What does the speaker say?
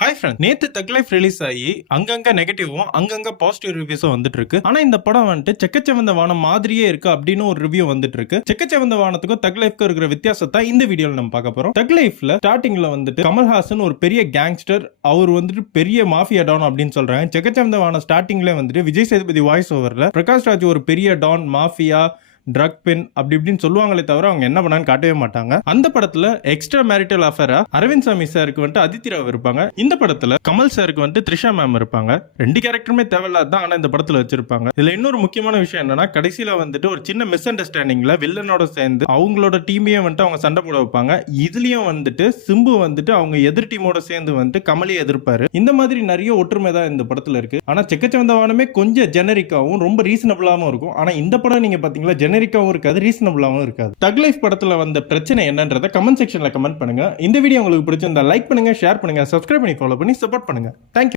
Hi friend, நேத்து தக் life release ஆகி அங்கங்க நெகட்டிவும் அங்கங்க பாசிட்டிவ் ரிவ்யூஸும் வந்துட்டு இருக்கு. ஆனா இந்த படம் வந்துட்டு செக்கச்செவந்த வானம் மாதிரியே இருக்கு அப்படின்னு ஒரு ரிவ்யூ வந்துட்டு இருக்கு. செக்கச்செவந்த வானத்துக்கும் தக் லைஃப்க்கு இருக்கிற வித்தியாசத்தை இந்த வீடியோல நம்ம பார்க்க போறோம். தக் லைஃப்ல ஸ்டார்டிங்ல வந்துட்டு கமல்ஹாசன் ஒரு பெரிய கேங்ஸ்டர், அவர் வந்துட்டு பெரிய மாஃபியா டான் அப்படின்னு சொல்றாங்க. செக்கச்செவந்த வானம் ஸ்டார்டிங்ல வந்துட்டு விஜய் சேதுபதி வாய்ஸ் ஓவர்ல பிரகாஷ் ராஜ் ஒரு பெரிய டான், மாஃபியா, ட்ரக் பென் அப்படி இப்படின்னு சொல்லுவாங்களே தவிர அவங்க என்ன பண்ணான்னு காட்டவே மாட்டாங்க. அந்த படத்துல எக்ஸ்ட்ரா மேரிட்டல் அஃபேரா அரவிந்த் சாமி சாருக்கு வந்துட்டு அதித்தி ராவ் இருப்பாங்க. இந்த படத்துல கமல் சாருக்கு வந்துட்டு த்ரிஷா மேம் இருப்பாங்க. ரெண்டு கேரக்டருமே தேவையில்லாதான் ஆனா இந்த படத்துல வச்சிருப்பாங்க. இதுல இன்னொரு முக்கியமான விஷயம் என்னன்னா, கடைசியில வந்துட்டு ஒரு சின்ன மிஸ் அண்டர்ஸ்டாண்டிங்ல வில்லனோட சேர்ந்து அவங்களோட டீமையும் வந்துட்டு அவங்க சண்டை போட வைப்பாங்க. இதுலயும் வந்துட்டு சிம்பு வந்துட்டு அவங்க எதிர் டீமோட சேர்ந்து வந்துட்டு கமலையை எதிர்ப்பாரு. இந்த மாதிரி நிறைய ஒற்றுமை தான் இந்த படத்துல இருக்கு. ஆனா செக்கச்செவந்த வானமே கொஞ்சம் ஜெனரிக்காவும் ரொம்ப ரீசனபிளாவும் இருக்கும். ஆனா இந்த படம் நீங்க பாத்தீங்களா, ஜெனரிக்காவும் இருக்காது, ரீசனபிளாவும் இருக்காது. தக் லைஃப் படத்துல வந்த பிரச்சனை என்னன்றத கமெண்ட் செக்ஷன்ல கமெண்ட் பண்ணுங்க. இந்த வீடியோ உங்களுக்கு பிடிச்சிருந்தா லைக் பண்ணுங்க, ஷேர் பண்ணுங்க, சப்ஸ்கிரைப் பண்ணி ஃபாலோ பண்ணி சப்போர்ட் பண்ணுங்க. தேங்க்யூ.